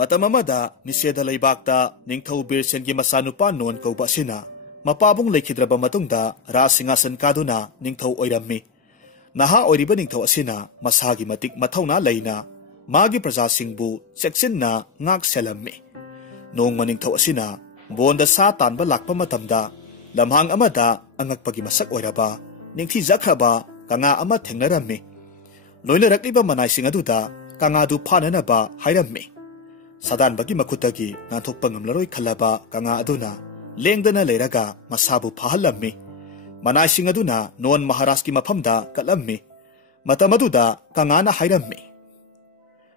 Matam amada Niseda Laibakta Ningthau Birsengi masanupa non kauba sina mapabung lekhidraba matungda rasingasan kaduna ningthau oirammi. Naha oiriba ningthau asina masagi matik mathauna leina magi praja singbu cheksinna ngak selammi. Nongma ningthau asina bonda sa tanba lakpa matamda lamhang amada angakpagi masak oiraba ningthi jakraba kanga ama thengnarammi. Loinarakliba manaising aduda kanga du phananaba hairammi. Sadan bagi makutagi nanthokpa ngamlaroi khalaba kanga aduna lengdana leiraga masabu phahallammi. Manaising aduna non Maharashki mafamda katlammi. Matamaduda kangana hairammi.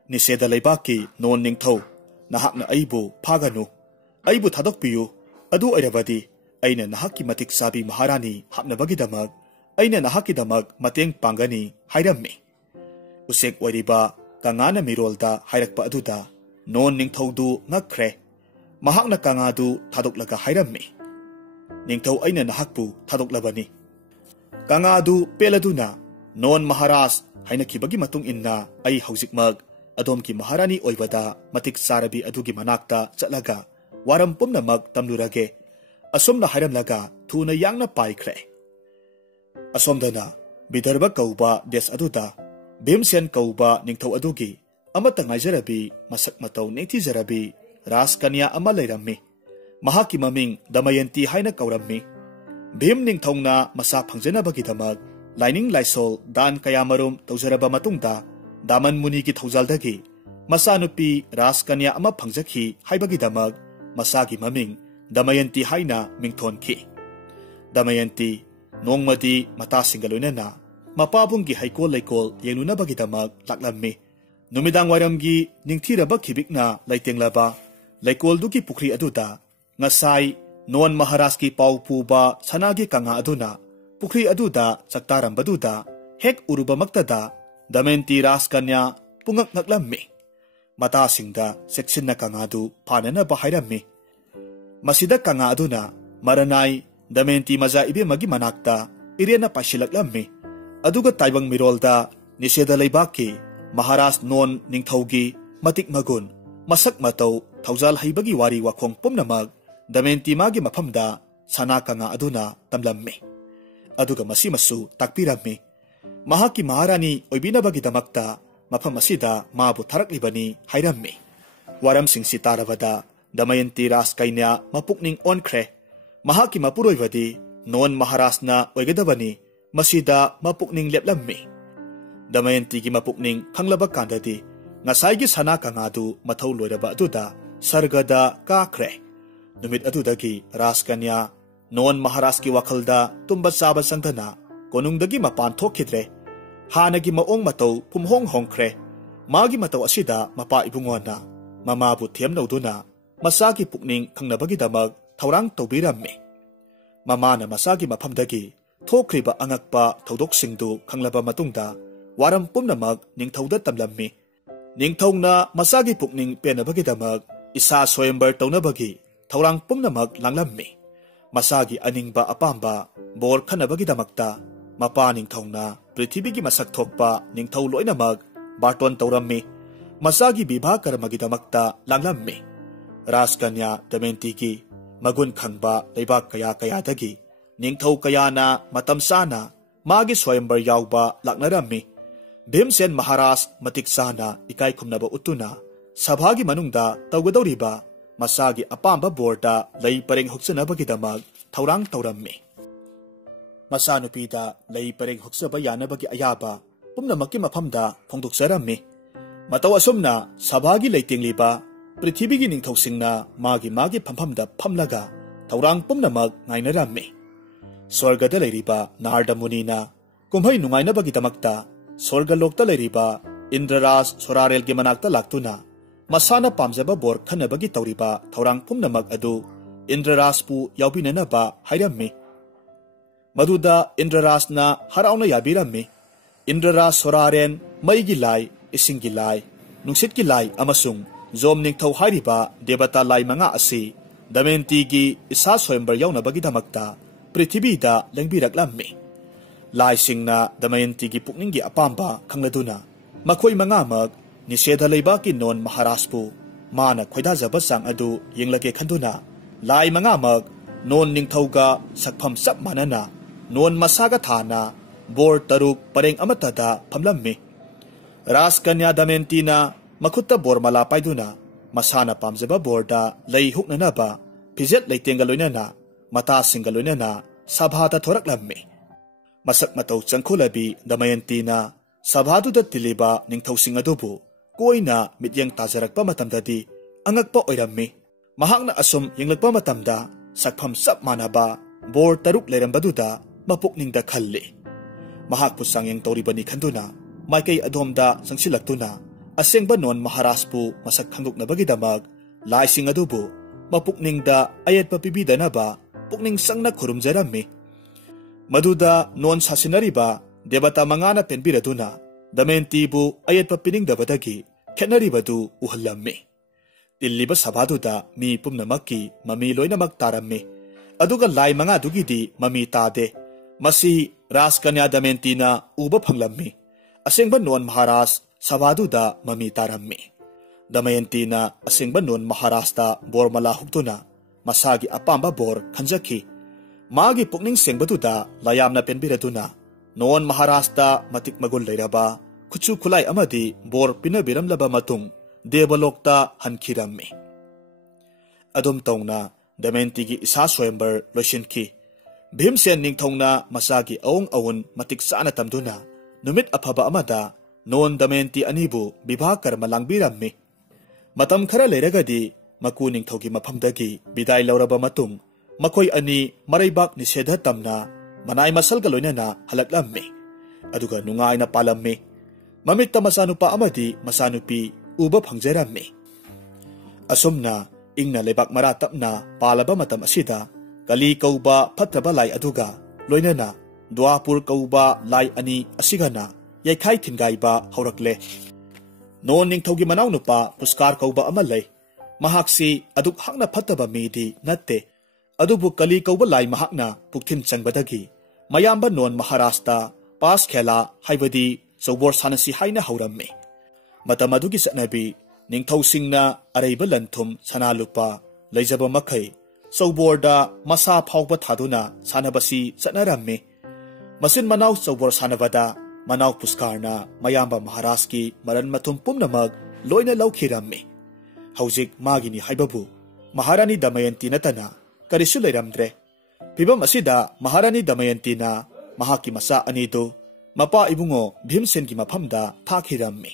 Niseda Laibaki non ningthau nahakna aibu phaganu aibu thadokpiyu adu airabadi aina nahakki matik sabi Maharani hapnabagidamak aina nahakkidamak mateng pangani hairammi. Usek oiriba kangana mirolda hairakpa aduda non ningthaudu ngakre mahakna kangadu thadoklaga hairammi. Ningthau aina nahakpu thadoklabani. Kangadu peladuna non Maharaj haina kibagi matung inna ai haujikmak adom ki Maharani oibada matik sarabi adugi manakta chatlaga waram pumnamak tamlurage asomna hairamlaga thuna yangna paikre. Asomdana Bidarbha kauba des aduda Bhimsen kauba ningthau adugi amata ngaijarabi masak matau ningthi jarabi raskanya ama leirammi. Mahaki maming Damayanti haina kaurammi. Bhim ningthauna masa phangjanabagidamag laining laisol dan kayamarum tawjaraba matungda Daman Muni ki thaujaldagi masanupi raskanya ama phangjakhi haibagidamag masagi maming Damayanti haina mingthonki. Damayanti nongmadi mata singaloinana mapabunggi haikol laikol yenunabagidamag laklammi. Numidang waramgi ningthiraba khibikna laitenglaba laikoldugi pukri aduda ngasai non Maharashki pau puba sanagi kanga aduna pukri aduda chaktarambaduda hek uruba maktada Damayanti raskanya pungak ngaklammi. Mata singda seksinna kangadu phanana bahairammi. Masida kanga aduna maranai Damayanti maja ibe magi manakta irena pasilaklammi. Aduga taibang mirolda Niseda Laibaki Maharaj non ningthaugi matik magun masak matau thaujal haibagi wari wakhong pumnamag Damayanti magi mafamda sana kanga aduna tamlammi. Aduga masimasu takpirammi. Mahaki Maharani oibinabagidamakta mafam asida mabu tharaklibani hairammi. Waram singsi tarabada Damayanti raskainya mapukning onkre. Mahaki mapuroivadi non Maharashna oigadabani masida mapukning leplammi. Damayanti gi mapukning khanglaba kandadi ngasai sana kangadu mathau loiraba aduda sargada kakre. Numit adudagi raskanya non Maharashki wakhalda tumba saba sandana konungdagi mapan thokidre. Hanagi maong matau pumhong hongkre. Magi matau asida mapa ibungona mamabu thiamnauduna masagi pukning khangnabagidamag thaurang tawbirammi. Mamana masagi mafamdagi thokriba angakpa thodok-singdu khanglaba matungda waram pumnamag ningthauda tamlammi. Ningthauna masagi pukning penabagidamag isa soyambar tawnabagi thaurang pumnamag langlammi. Masagi aningba apamba bor khanabagidamakta mapa ningthauna prithibigi masak thokpa ningthau loinamag barton tawrammi. Masagi bibha karamagidamakta langlammi. Raskanya Damayanti ki magun khangba leibak kaya kayadagi ningthau kayana matam sana magi soyambar yawba laknarammi. Bhimsen Maharaj matik sana ikai khumnaba utuna sabhagi manungda tawgadawriba masagi apamba borda lay pareng huksanabagidamag thaurang tawrammi. Masanupida lay pareng huksaba yanabagi ayaba pumnamakki mafamda phongdoksarammi. Mataw asomna sabhagi laytingliba prithibigi ningthawsingna magi phamhamda phamlaga thaurang pumnamag ngainarammi. Swargada layriba Narada Munina kumhai nungainabagidamakta Sorgalokta layriba Indraras Sorarelgi manakta laktuna masana pamjaba bor khanabagi tawriba thaurang pumnamag adu Indraraspu yaubinanaba hairammi. Maduda Indrarasna harauna yabirammi. Indraras Soraren maigi lai isingi lai nungsitki lai amasung zom ningthau hairiba debata lai manga asi Damayanti gi isa soyambar yaunabagidamagta prithibida lengbiraklammi. Lai singna Damayanti gi pukninggi apamba khangladuna makhoi mangamag Niseda Laibaki non Maharashpu माना खोइदाजब चांग अदु येंलगे खंदुना लाई मंगामक known निंगथौगा सकफम सब मानना known मसागा थाना bore तरुक परेंग अमतदा फमलम्मी रास कन्या दमेंतीना मखुत्ता bore मला पाइदुना मसाना पामजबा बोर्डा लई हुकननबा fidget लेतेंगा लोइनना मता सिंगा लोइनना सभादा थोरकलम्मी मसक मतौ चंखुलबी दमयंतीना सभादुदा तिलिबा निंगथौसिंग अदुबु कोइना मित्यंग ताजरकपा मतमददी अंगकपा ओइरम्मी महाकना असुम यंगलकपा मतमदा सकफम सब मानबा बोर तरुक लेरंबदुदा मपुकनिंगदा खल्ले महाकपु सांgyang तौरिबनी खंदुना माइकई अधोमदा संगसिलक्तुना असेंगबा नोन महाराजपु मसक खंगुकनबगिदमक लाइसिंग अदुबु मपुकनिंगदा अयतपा पिबिदनबा पुकनिंग संगना खुरुमजरम्मी मधुदा नोन सासिनरिबा देवता मंगाना पेनबिरदुना दमेंतीबु अयतपा पिनिंगदबदगी खेनरिबदु उहल्लम्मी तिल्लिबा सभादुदा मी पुमनमक्की ममी लोइनमक तारम्मी अदुगा लाई मंगादुगिदी ममी तादे मसी राजकन्या दमेंतीना उबा फंगलम्मी असेंगबा नोन महाराज सभादुदा ममी तारम्मी दमयंतीना असेंगबा नोन महाराजता बोरमला हुक्तुना मसागी अपांबा बोर खंजखी मागी पुकनिंग सेंगबदुदा लायामना पेनबिरदुना नोन महाराजता मतिक मगुल लेरबा खुचु खुलाई अमदी बोर पिनबिरमलबा मतुंग देवलोकता हनखिरम्मी अदुम तौना दमेंतीगी इसा स्वयंबर लोइसिनखी भीमसेन निंगथौना मसागी अवंग अवुन मतिक साना तमदुना नुमित अफबा अमदा नोन दमेंती अनिबु विवाह कर्म लांगबिरम्मी मतम खरा लेरगदी मकु निंगथौगी मफमदगी बिदाय लौरबा मतुंग मखोय अनि मरैबाक निषेध तमना मनाय मसलगा लोइनना हलकलम्मी अदुगा नुंगाइना पालम्मी ममित्ता मसानुपा अमदी मसानुपी उबा फंगजरम्मी असुमना इंगना लेबाक मरा तपना पालबा मतम असिदा कली कौबा फत्रबा लाई अदुगा लोइनना द्वापुर कौबा लाई अनि असिगना यैखाई थिनगाइबा हौरकले नोन निंगथौगी मनाव नुपा पुस्कार कौबा अमा लई महाक्सी अदुक हकना फत्तबा मीदी नत्ते अदुबु कली कौबा लाई महाकना पुक्थिन चंगबदगी मयाम्बा नोन महाराष्ट्र पास खेला हाइबदी चौबोर सानसी हाइना हौरम्मी मतम अदुगी चटनबी निंगथौसिंगना अरैबा लंथुम सनालुपा लैजबा मखै चौबोरदा मसा फावबा थादुना सानबसी चटनरम्मी मसिन मनाव चौबोर सानबदा मनाव पुस्कारना मयाम्बा महाराज की मरन मथुम पुमनमग लोइना लौखिरम्मी हौजिक मागिनी हाइबबु महारानी दमयंती नतना करिसु लेरमद्रे फिबम असिदा महारानी दमयंतीना महाकी मसा अनिदु मपा इबुंगो भीमसेन की मफमदा थाखिरम्मी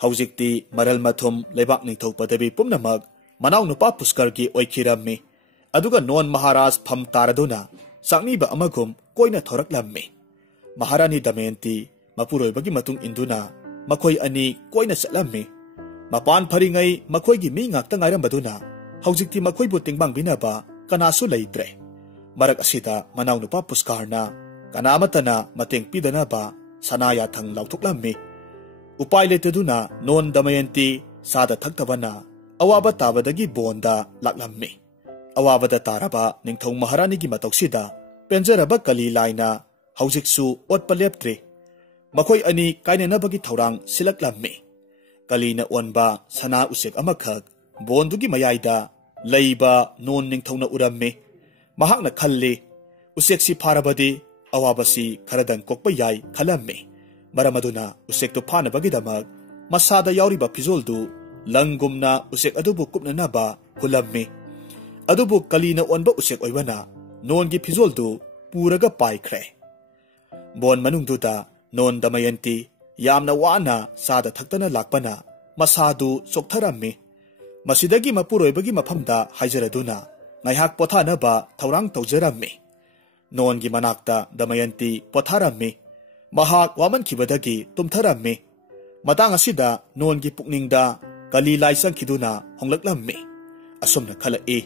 हौजिकती मरल मथुम लेबाक निंगथौ पदवी पुमनमग मनाव नुपा पुस्कर की ओइखिरम्मी अदुगा नोन महाराज फम तारदुना साकनीबा अमगुम कोइना थोरकलम्मी महारानी दमयंती मपुरोइबगी मतुंग इंदुना मखोय अनि कोइना चटलम्मी मपान फरिंगै मखोयगी मी ngakta ngairambaduna हौजिकती मखोयबु तिंगबांगबिनबा कनासु लैत्रे मरक असिदा मनाव नुपा पुस्कारना कनामतना मतेंग पिदनबा सनायाथंग लाउथुकलम्मी उपाय लेतदुना नोन दमयंती सादा थक्तबना अवाबा ताबदगी बोंदा लाक्लम्मी अवाबदा तारबा निंगथौ महारानीगी मतौसिदा पेंजरबा कली लाइना हौजिकसु ओटपा लेप्त्रे मखोय अनि काइनेनबगी थौरांग सिलक्लम्मी कलीना ओनबा सना उसेक अमखक बोंदुगी मयाइदा लैबा नोन निंगथौना उरम्मी महाकना खल्ले उसेक्सी फारबदी अवाबसी खरदंग कोकपा याय खलम्मी मरमदुना उसेक्तु फानबगिदमक मसादा याउरिबा फिजोलदु लंगुमना उसेक अदुबु कुपननबा हुलम्मी अदुबु कलीना ओनबा उसेक ओइबना नोनगी फिजोलदु पूरगा पाइख्रे बोन मनुंगदुदा नोन दमयंती यामना वाना सादा थक्तना लाकपना मसादु चोक्थरम्मी मसिदगी मपुरोइबगी मफमदा हाइजरदुना ngaihak pothanaba thorang tawjarammi nongi manakta damayanti potharammi mahak waman khibadagi tumtharammi matang asida nongi pukningda kali laisang khiduna honglaklammi asumna khala e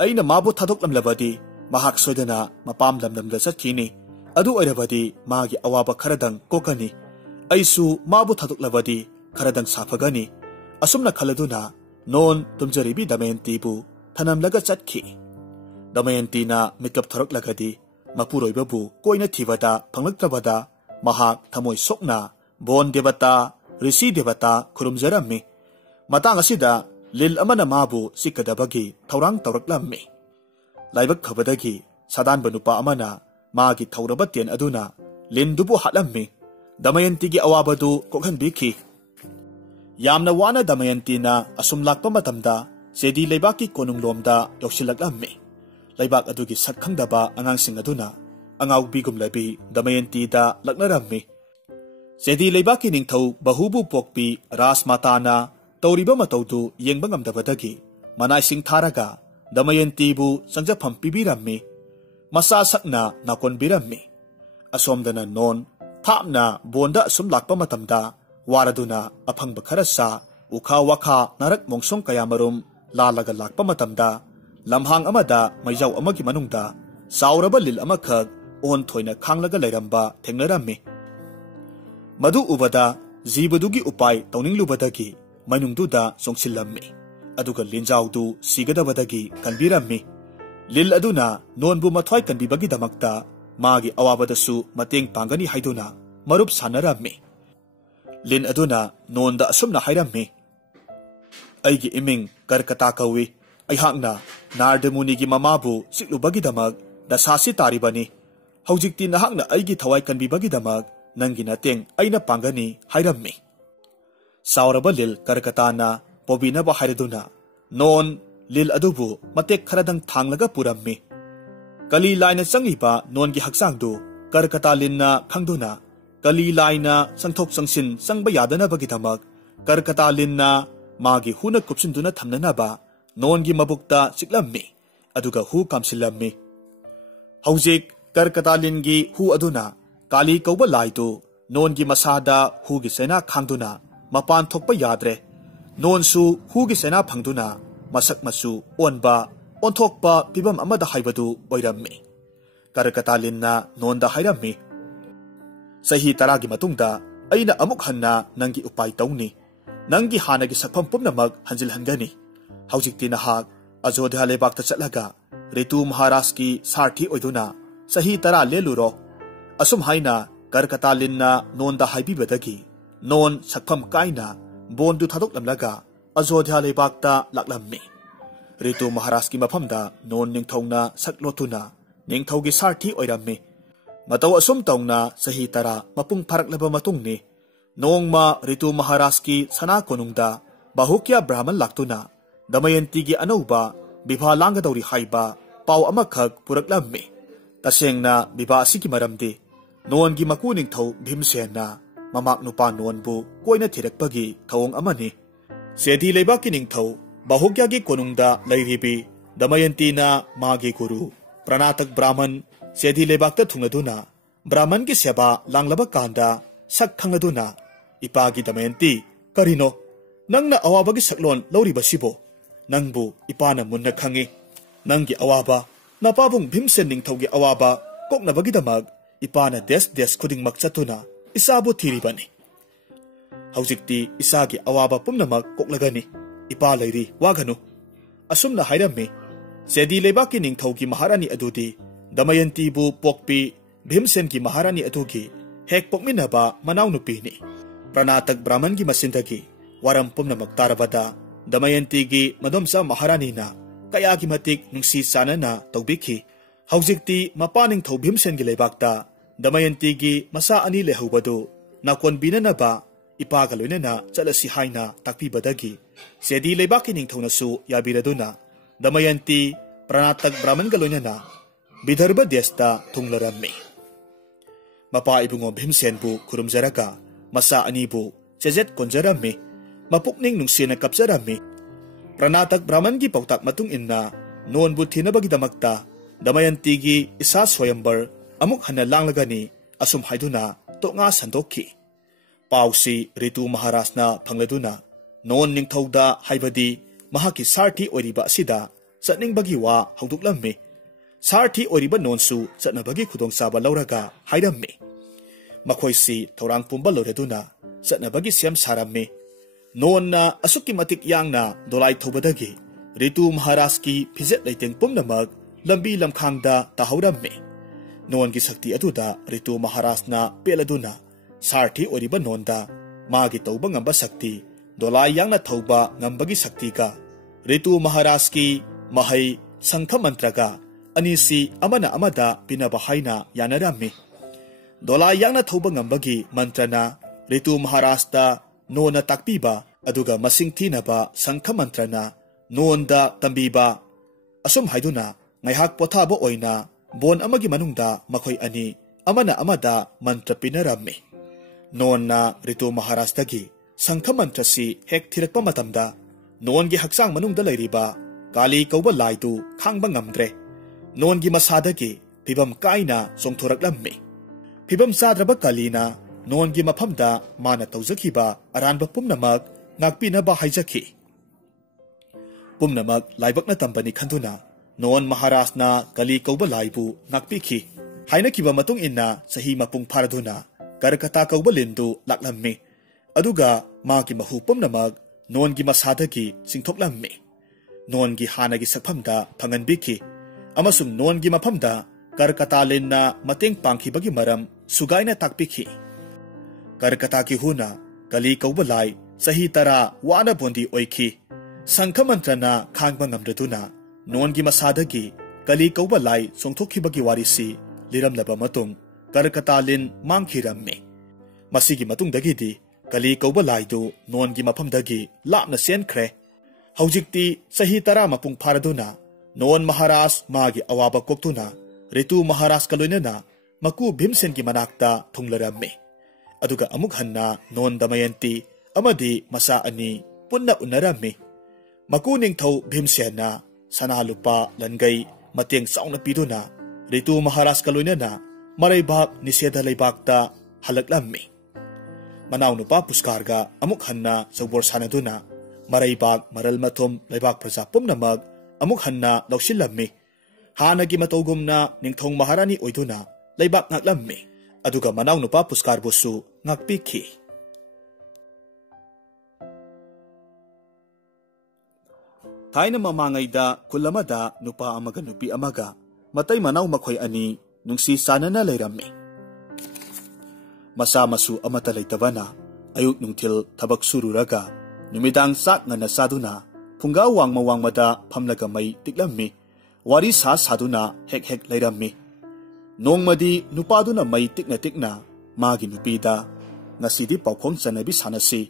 aina mabu thadoklamlabadi mahak soidana mapam lamlamda chatkini adu oirabadi magi awaba kharadang kokani aisu mabu thadoklabadi kharadang safagani asumna khaladuna non tumjaribi damayanti bu थनमलगा चटखी दमयंतीना मिकअप थरकलगदी मपुरोइबबु कोइना थिबदा फंगलक्तबदा महाक थमोय सोकना बोन देवता ऋषि देवता खुरुमजरम्मी Matang asida lil amana mabu sikadabagi thaurang tawraklammi. Laibak phabadagi sadan banupa amana magi thauraba tien aduna lindubu hatlammi. Damayanti gi awabadu kokhanbiki. Yamna wana Damayanti na asum lakpa matamda sedi leibaki konunglomda yoksilaklammi. Leibak adugi sakhangdaba angangsing aduna angaw bigum labi Damayanti da laknarammi. Sedi leibaki ningthau bahubu pokpi rasmata na tawriba matawdu yengba ngamdabadagi manaising tharaga Damayanti bu sangjafam pibirammi. Masa sakna nakonbirammi. Asomdana non thapna bonda asum lakpa matamda waraduna aphangba kharasa ukha wakha narak mongsong kayamarum lalaga lakpa matamda lamhang amada maijaw amagi manungda sauraba lil amakhak on thoina khanglaga lairamba thengnarammi. Madu ubada jibadugi upai tawninglubadagi mainungduda songsillammi. Aduga linjawdu sigadabadagi kanbirammi. Lil aduna nonbu mathwai kanbibagi damakta magi awabadasu mateng pangani haiduna marup sanarammi. Lin aduna nonda asumna hairammi. Aigi iming karkata kawi aihakna nardamunigi mamabu siklubagi damag dasasi taribani. Haujikti nahakna aigi thawai kanbibagi damag nangi nateng aina pangani hairammi. Sauraba lil karkata na pobinaba hairaduna non lil adubu matek kharadang thanglaga purammi. Kali laina sangiba non gi haksangdu karkata linna khangduna kali laina sangthok sangsin sangba yadana bagi thamak karkata linna magi huna kupsinduna thamnana ba non gi mabukta siklammi aduga hu kamsilammi. Haujik karkata lingi hu aduna kali kauba laitu non gi masada hu gi sena khangduna mapan thokpa yadre non su hu gi sena phangduna masak masu onba onthokpa pibam amada haibadu oirammi. Karkata linna nonda hairammi. Sahi taragi matungda aina amuk hanna nangi upai tawni. Nangi hanagi sakpam pumnamag hanjil hangani. Haujikti nahak Ajodhya lebakta chatlaga Ritu Maharashki sarthi oiduna sahi tara leluro. Asum haina karkata linna nonda haibibadagi non sakpam kaina bondu thadok lamlaga Ajodhya lebakta laklammi. Ritu Maharashki mafamda non ningthongna saklotuna ningthaugi sarthi oirammi. Mataw asum tawna sahi tara mapung pharaklaba matungni nongma Ritu Maharashki sana konungda bahukya brahman laktuna Damayanti gi anauba bibha langgadawri haiba paw amakhak puraklammi. Tasengna bibha asigi maramdi non gi maku ningthau Bhimsena mamak nupa nonbu koina thirakpagi thawong amani. Sedi leibaki ningthau bahukya gi konungda lairibi Damayanti na magi guru Pranatak Brahman Sedi lebakta thungaduna Brahman ki seba langlaba kanda sak khangaduna ipagi Damayanti karino nangna awabagi saklon lauribasibo nangbu ipana munna khangi nangi awaba napabung Bhimsen ningthaugi awaba koknabagi damag ipana des khudingmak chatuna isabu thiribani. Haujikti isagi awaba pumnamak koklagani ipa lairi waganu. Asumna hairammi. Sedi lebaki ningthaugi maharani adudi Damayanti bu pokpi Bhimsen ki maharani adugi hek pokminaba manaw nupini. Pranatak Brahman ki masindagi waram pumnamak tarabada Damayanti gi madomsa maharani na kaya ki matik nungsi sana na taubiki. Haujikti mapaning thau Bhimsen gi lebakta Damayanti gi masa ani lehubadu nakon binanaba ipagaloina na chalasi haina takpibadagi Sedi lebaki ningthauna su yabiraduna Damayanti Pranatak Brahman galoina na Vidarbha desta thunglarammi. Mapa ibungo Bhimsen bu kurumjaraga masa ani bu chejet konjarammi mapukning nungsina kapjarammi. Pranatak Brahman gi pautak matung inna non bu thinabagi damakta Damayanti gi isa Swayambar amuk hana langlagani asum haiduna tonga sandokhi. Pausi Ritu Maharashna phangladuna non ningthauda haibadi mahaki sarthi oiriba asida satningbagi wa hauduklammi. Sarthi oiriba nonsu satnabagi khudongchaba lauraga hairammi. Makhoisi thorang pumba loreduna satnabagi siam sarammi. Nonna asuki matik yangna dolai thobadagi Ritu Maharashki phizet leiteng pumnamag lambi lamkhangda tahaurammi. Non gi sakti aduda Ritu Maharashna peladuna sarthi oiriba nonda magi tauba ngamba sakti dolai yang na thauba ngambagi sakti ka Ritu Maharaj ki mahai sangkha mantra ka anisi amana amada pinabahaina yanarami dolai yang na thauba ngambagi mantra na Ritu Maharaj ta no na takpiba aduga masing thinaba sangkha mantra na non da tambiba asum haiduna ngaihak pothaba oina bon amagi manungda makhoi ani amana amada mantra pinarami non na Ritu Maharaj dagi sangkha mantra si hek thirakpa matamda non gi haksang manungda leiriba kali kauba laitu khangba ngamdre non gi masadagi phibam kaina songthoraklammi phibam sadraba kalina non gi maphamda mana tawjakhiba aranba pumnamak ngakpinaba haijaki pumnamak laibakna tambani khanduna non Maharaj na kali kauba laibu ngakpikhi haina kiba matung inna sahi mapung pharaduna karkata kauba lindu laklammi aduga magi mahu pumnamak non gi masadagi singthoklammi non gi hanagi sakphamda phanganbikhi amasung non gi maphamda karkata lenna mateng pangkhibagi maram sugaina takpikhi karkata ki huna kali kauba lai sahi tara wana bondi oikhi sangkha mantrana khangba ngamraduna non gi masadagi kali kauba lai songthokhibagi warisi liramlaba matung karkata len mangkhirammi masigi matung dagidi kali kauba laidu non gi maphamdagi lapna senkhre haujikti sahi tara mapung pharaduna non Maharaj magi awaba koktuna Ritu Maharaj kaloinana maku Bhimsen gi manakta thunglarammi aduga amuk hanna non Damayanti amadi masa ani punna unarammi maku ningthau Bhimsen na sanalupa langai mateng sauna piduna Ritu Maharaj kaloinana maraibak nisedha leibakta halaklammi Manaw nupa puskarga amuk hanna saubor sanaduna maraibak maral mathum leibak praja pumnamag amuk hanna lausillammi hanagi matawgumna ningthong maharani oiduna leibak ngaklammi aduga manaw nupa puskar busu ngakpikhi Thaina mamangaida kulamada nupa amaga nupi amaga matay manaw makhoi ani nungsi sanana leirammi Masa masu amata leitabana ayuk nungtil thabak sururaga numidang sak ngana saduna phunga wangma wangmada phamlaga mai tiklammi wari sa saduna hek hek leirammi nongmadi nupaduna mai tikna magi nupida ngasidi paukhong chanabi sanasi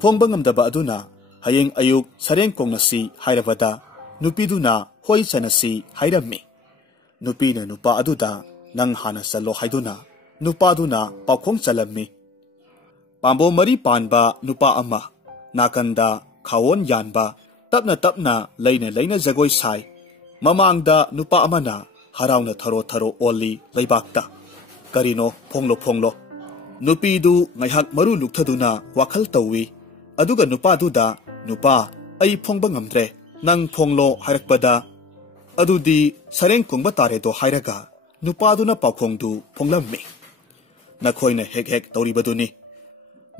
phongba ngamdaba aduna hayeng ayuk sareng kongnasi hairabada nupiduna hoi chanasi hairammi nupina nupa aduda nang hana salo haiduna nupaduna paukhong chalammi pambo mari panba nupa ama nakanda khawon yanba tapna leina jagoi sai mamangda nupa amana harauna tharo oli leibakta karino phonglo nupidu ngaihak maru lukthaduna wakhal tawi aduga nupaduda nupa ai phongba ngamdre nang phonglo hairakpada adudi sareng kongba tare do hairaga nupaduna paukhongdu phonglammi nakhoina hek tawribaduni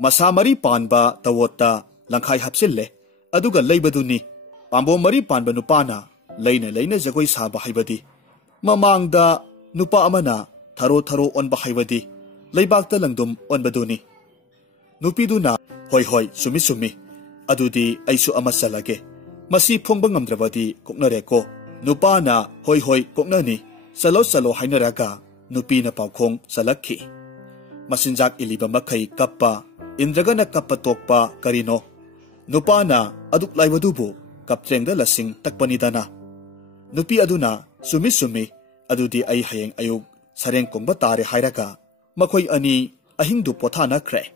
masa mari panba tawota langkhai hapsille aduga leibaduni pambo mari panba nupana leina jagoi saba haibadi mamangda nupa amana tharo onba haibadi leibakta langdum onbaduni nupiduna hoi sumi adudi aisu amasalage masi phongba ngamdrabadi koknareko nupana hoi koknani salo hainaraga nupina paukhong salakhi masinjak iliba makhai kappa indragana kappa tokpa karino nupana aduk laibadubu kaptrengda lasing takpanidana nupi aduna sumi adudi ai hayeng ayuk sareng kongba tare hairaga makhoi ani ahingdu pothana khre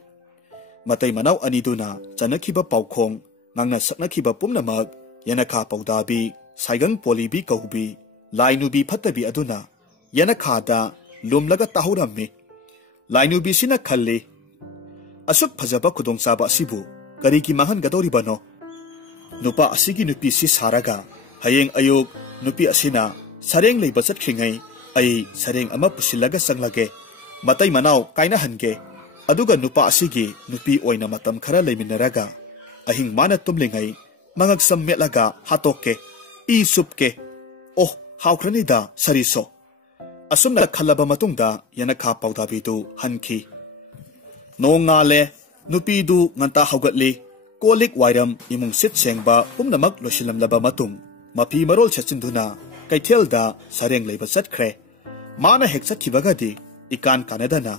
matai manaw ani duna chanakhiba paukhong ngangna saknakhiba pumnamak yanakha paudabi saigang polibi kaubi lainubi phatabi aduna yanakha da lumlaga tahurammi lainubi sina khalli asuk phajaba khudong saba asibu kariki mahan gadoribano nupa asigi nupi si saraga hayeng ayuk nupi asina sareng leiba chatkhingai ai sareng ama pusilaga sanglage matai manaw kaina hange aduga nupa asigi nupi oina matam khara leiminaraga ahing mana tumlingai mangak sammelaga hatoke I supke oh hawkranida sariso asumna khalaba matungda yanakha paudabidu hanki nongale nupidu nganta hawgatli kolik wairam imung sit sengba pumnamak loisilamlaba matung mapi marol chachinduna kaithelda sareng leiba chatkre mana hek chatkibagadi ikan kanadana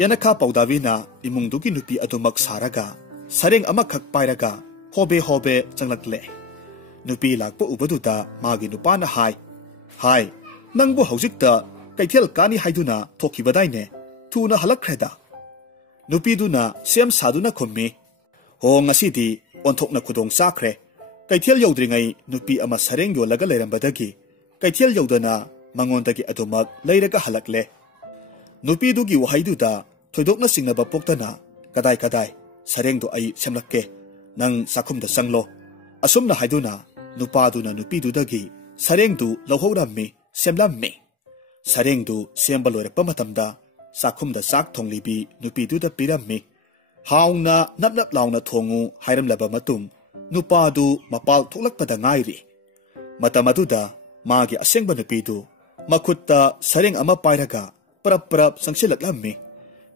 yanakha paudavina imungdugi nupi adumak saraga sareng amakhak pairaga hobe hobe changlakle nupi lakpa ubaduda magi nupana hai nangbu haujikta kaithel kani haiduna thokibadaine thuna halakhreda nupiduna sem saduna khummi ho ngasidi onthokna khudong chakre kaithel yodringai nupi ama sareng yolaga leirambadagi kaithel yodana mangondagi adumak leiraga halakle nupidugi wahaiduda thoidokna singnaba poktana kadai sarengdo ai semlakke nang sakhumda sanglo asumna haiduna nupaduna nupidudagi sarengdu lohaurammi semlammi sarengdu semba loirappa matamda sakhumda sak thonglibi nupiduda pirammi haungna nap launa thongu hairamlaba matung nupadu mapal thoklakpada ngairi matamaduda magi asengba nupidu makhutta sareng ama pairaga prap sangsilaklammi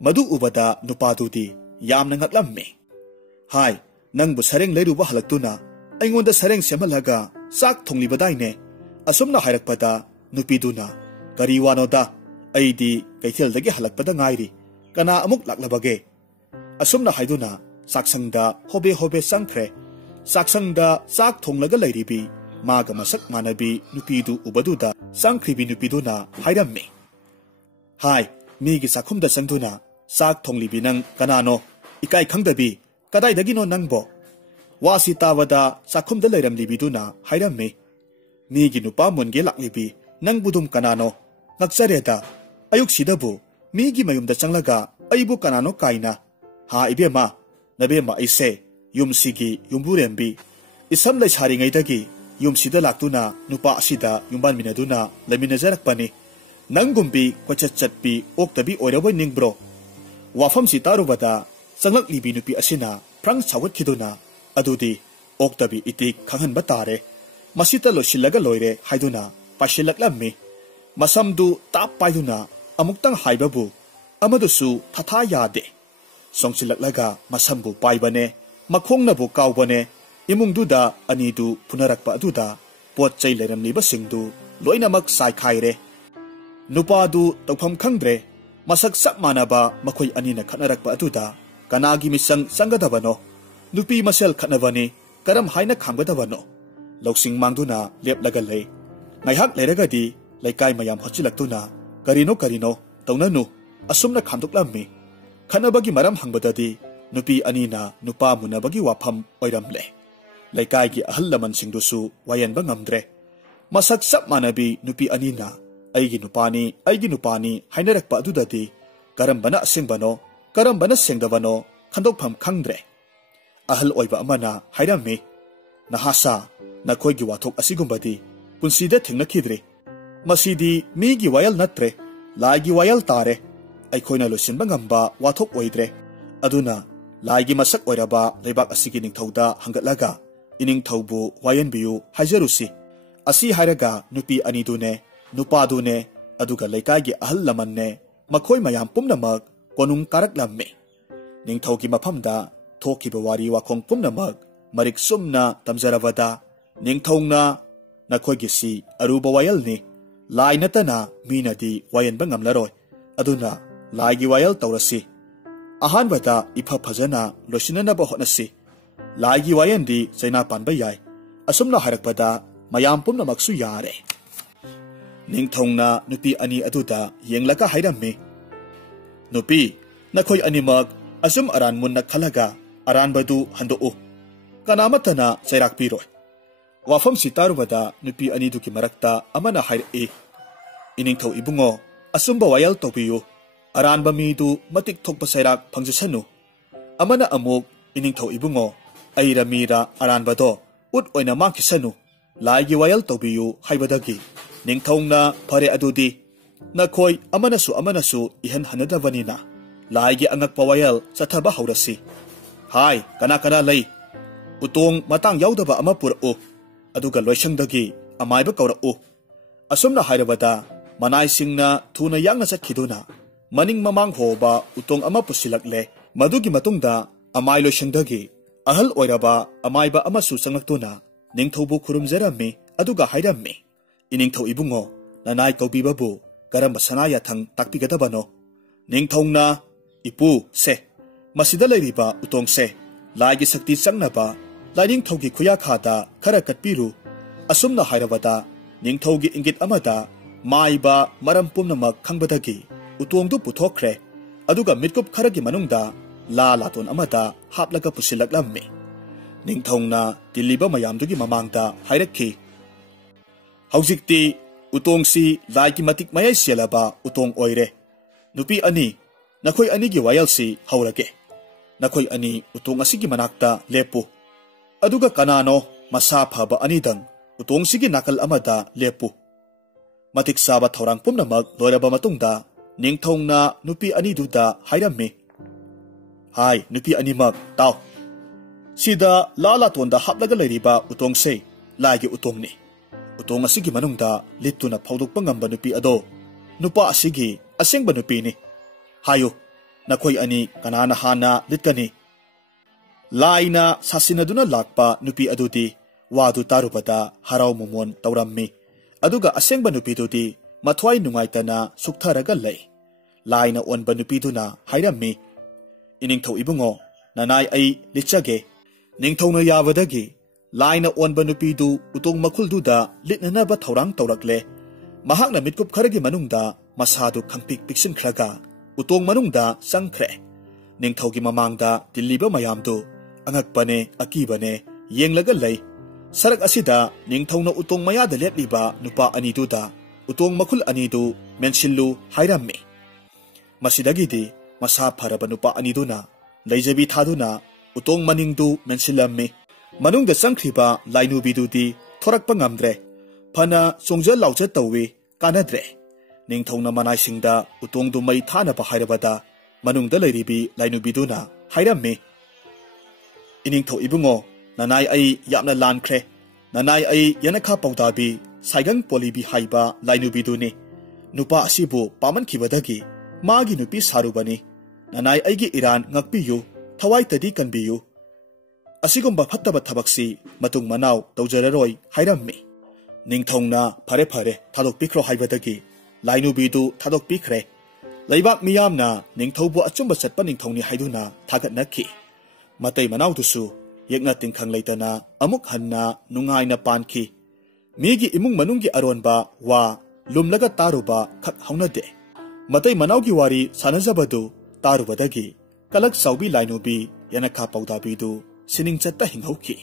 madu ubada nupadudi yamna ngatlammi hai nangbu sareng leiruba halaktuna aingonda sareng semalaga sak thonglibadaine asumna hairakpada nupiduna kari wanoda aidi kaithildagi halakpada ngairi kana amuk laklabage asumna haiduna saksangda hobe sangkhre saksangda sak thonglaga leiribi maga masak manabi nupidu ubaduda sangkhribi nupiduna hairammi hai migi sakhumda sangduna sak thonglibi nang kanano ikai khangdabi kadaidagino nangbo wasi tawada sakhumda leiramlibiduna hairammi migi nupa munge laklibi nang budum kanano ngakchareda ayuk sidabu migi mayumda changlaga aibu kanano kaina ha ibema nabema aise yumsigi yumburembi isam lai sari ngaidagi yumsida laktuna nupa asida yumban minaduna laminajarakpani nangumbi kwachatchatpi oktabi oiraboy ningbro wafam si tarubada changlaklibi nupi asina prang chawatkhiduna adudi oktabi itik khanghanba tare masita losilaga loire haiduna pasilaklammi masamdu tap paiduna amuktang haibabu amadusu thatha yade songsilaklaga masambu paibane makhongnabu kaubane imungduda anidu punarakpa aduda potchai leiramliba singdu loinamak saikhaire nupadu tawpham khangdre masak sap manaba makhoi anina khatnarakpa aduda kanagi misang sangadabano nupi masel khatnabani karam haina khanggadabano loksing mangduna leplaga lei ngaihak leiragadi laikai mayam hochilaktuna karino taunanu asumna khamduklammi khanabagi maram hangbadadi nupi anina nupa munabagi wafam oiramle laikai gi ahal laman singdusu wayanba ngamdre masak sap manabi nupi anina aigi nupani hainarakpa adudadi karambana asengbano karambana sengdabano khandokpham khangdre ahal oiba amana hairammi nahasa nakhoigi wathok asigumbadi punsida thengnakhidre masidi migi wayal natre laigi wayal tare aikhoina losinba ngamba wathok oidre aduna laigi masak oiraba leibak asigi ningthauda hangatlaga iningthaubu wayan biu haijarusi asi hairaga nupi anidune nupadune aduga leikagi ahal lamanne makhoi mayam pumnamak konung karaklamme ningthaugi maphamda thokiba wari wakhong pumnamak marik sumna tamjaravada ningthongna nakhoigi si aruba wayalni lai natana minadi wayanba ngamlaroi aduna laigi wayal tawrasi ahanbada ifa phajana losinanaba hotnasi laigi wayandi chaina panba yai asumna harakpada mayam pumnamaksu yare ningthongna nupi ani aduda yenglaka hairammi nupi nakhoi animak asum aran munna khalaga aran badu handou kanamatana chairak piroi wafam sitarubada nupi ani duki marakta amana haire iningthau ibungo asumba wayal topiyu aranba midu matik thokpa sairak phangjasanu amana amuk iningthau ibungo aira mira aranbado ut oina makhisanu laigi wayal topiyu haibadagi ningthongna phare adudi nakhoi amanasu ihan hanadavanina laigi angakpa wayal chathaba haurasi hai kana lei utong matang yaudaba ama purau aduga loisangdagi amaiba kaurau asumna hairabada manai singna thuna yangna chakhiduna maning mamang hoba utong ama pusilakle madugi matungda amai loisangdagi ahal oiraba amaiba amasu sangaktuna ningthaubu khurumjarami aduga hairami iningthau ibungo nanai kaubibabu karamba sanaya thang takpigadabano ningthongna ipu se masida leiriba utong se laigi sakti changnaba lainingthaugi khuya khada khara katpiru asumna hairabada ningthaugi ingit amada maiba maram pumnamak khangbadagi utongdu puthokre aduga mitkup kharagi manungda la laton amada haplaga pusilaklammi ningthongna tiliba mayamdugi mamangda hairakhi haujikti utongsi laigi matik mayai sialaba utong oire nupi ani nakhoi ani gi wayalsi haurage nakhoi ani utong asigi manakta lepu aduga kanano masa phaba anidang utongsigi nakal amada lepu matik saba thorang pumnamak loiraba matungda ningthongna nupi ani duda hairammi hai nupi ani mak taw sida lala tonda haplaga leiriba utongse laigi utongni utong asigi manungda lituna phaudokpa ngamba nupi ado nupa asigi asengba nupi ni hayo nakhoi ani kanana hana litkani laina sasinaduna lakpa nupi adudi wadu tarubada harau momon taurammi aduga asengba nupi dudi mathwai nungaitana suktharaga lei laina onba nupi duna hairammi iningthau ibungo nanai ai lichage ningthauna yabadagi laina onba nupi du utong makhulduda litnanaba thorang taurakle mahakna mitkup kharagi manungda masadu khangpik piksin khraga utong manungda sangkhre ningthaugi mamangda tiliba mayamdu angakpane akibane yenglaga lei sarak asida ningthauna utong mayada lepliba nupa aniduda utong makhul anidu mensillu hairammi masidagidi masa pharaba nupa aniduna leijabi thaduna utong maningdu mensilammi manungda sangkhriba lainubidudi thorakpa ngamdre phana chongja lauja tawi kanadre ningthongna manaisingda utongdu mai thana pa hairabada manungda leiribi lainubiduna hairammi iningthau ibungo nanai ai yamna lankhre nanai ai yanakha pawdabi saigang polibi haiba lainubiduni nupa asibu paman khibadagi magi nupi sarubani nanai aigi iran ngakpiyu thawai tadi kanbiyu asigumba phattaba thabaksi matung manau tawjararoi hairammi ningthongna phare phare thadok pikro haibadagi lainubidu thadok pikre leibak miyamna ningthaubu achumba chatpa ningthongni haiduna thagat nakhi matai manau dusu yekna tingkhang leitana amuk hanna nungaina pankhi migi imung manunggi aronba wa lumlaga taruba khak haunade matai manaugi wari sanajabadu tarubadagi kalak saubi lainubi yanakha pawdabidu sining chatta hinghauki